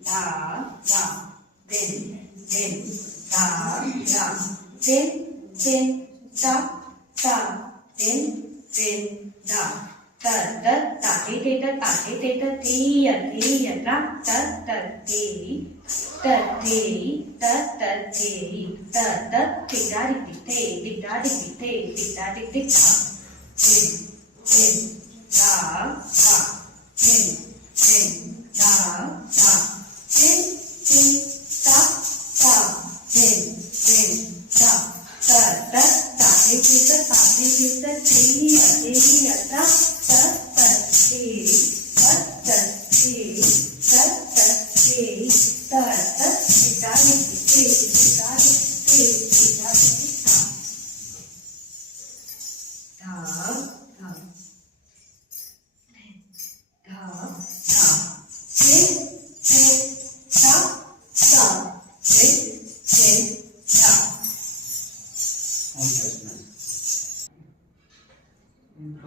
धा धा दिन दिन धा धा दिन दिन धा धा दिन दिन धा त त ताटे तेट ताटे तेट तेय तेय ता त त तेरी त तेरी त त तेरी त त तिडारी तिते तिडारी तिते तिडारी तिता दिन दिन धा धा दिन दिन धा धा दिन दिन धा धा दिन दिन धा त त ताटे तेट तेय तेय ता त त तेरी त त तेरी त त तेरी त त तिडारी तिते तिडारी तिते तिडारी तिता धा धा धा धा दिन दिन धा धा दिन दिन धा Okay.